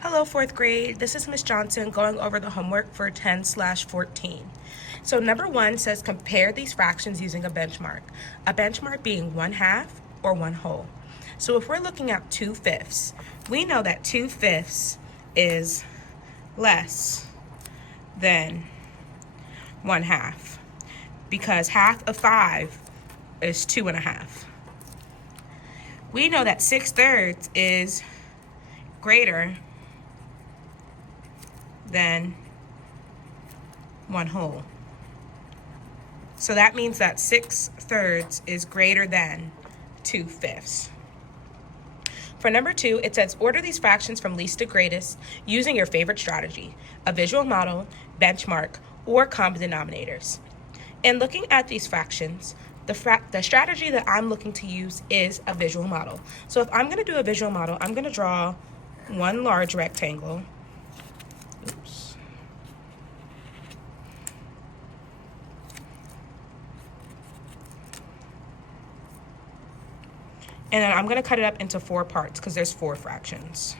Hello, fourth grade. This is Miss Johnson going over the homework for 10/14. So number one says compare these fractions using a benchmark being 1/2 or 1/2. So if we're looking at 2/5, we know that 2/5 is less than 1/2 because half of 5 is 2.5. We know that 6/3 is greater than 1/2. So that means that 6/3 is greater than 2/5. For number two, it says order these fractions from least to greatest using your favorite strategy, a visual model, benchmark, or common denominators. In looking at these fractions, the strategy that I'm looking to use is a visual model. So if I'm going to do a visual model, I'm going to draw one large rectangle. Oops. And then I'm going to cut it up into 4 parts because there's 4 fractions.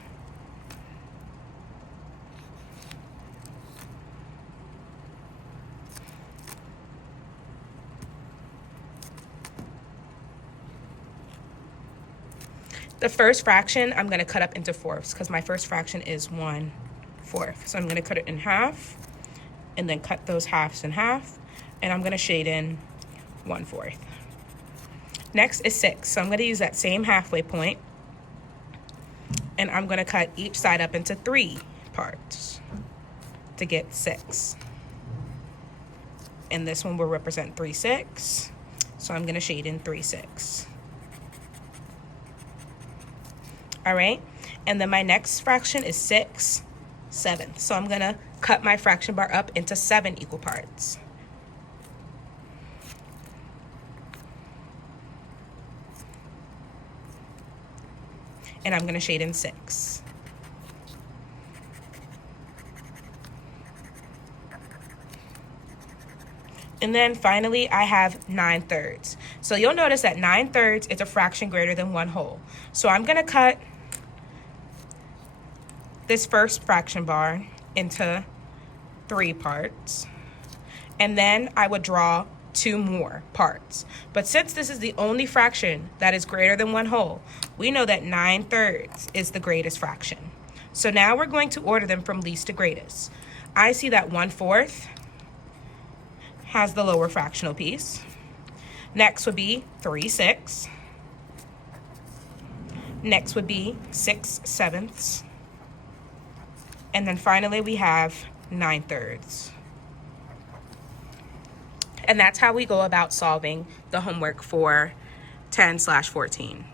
The first fraction I'm going to cut up into fourths because my first fraction is 1/4. So I'm going to cut it in half and then cut those halves in half, and I'm going to shade in 1/4. Next is 6. So I'm going to use that same halfway point, and I'm going to cut each side up into 3 parts to get 6. And this one will represent 3/6. So I'm going to shade in 3/6. All right, and then my next fraction is 6/7. So I'm gonna cut my fraction bar up into 7 equal parts. And I'm gonna shade in 6. And then finally, I have 9/3. So you'll notice that 9/3 is a fraction greater than 1/2. So I'm gonna cut this first fraction bar into 3 parts, and then I would draw 2 more parts. But since this is the only fraction that is greater than 1/2, we know that 9/3 is the greatest fraction. So now we're going to order them from least to greatest. I see that 1/4 has the lower fractional piece. Next would be 3/6. Next would be 6/7. And then finally we have 9/3. And that's how we go about solving the homework for 10/14.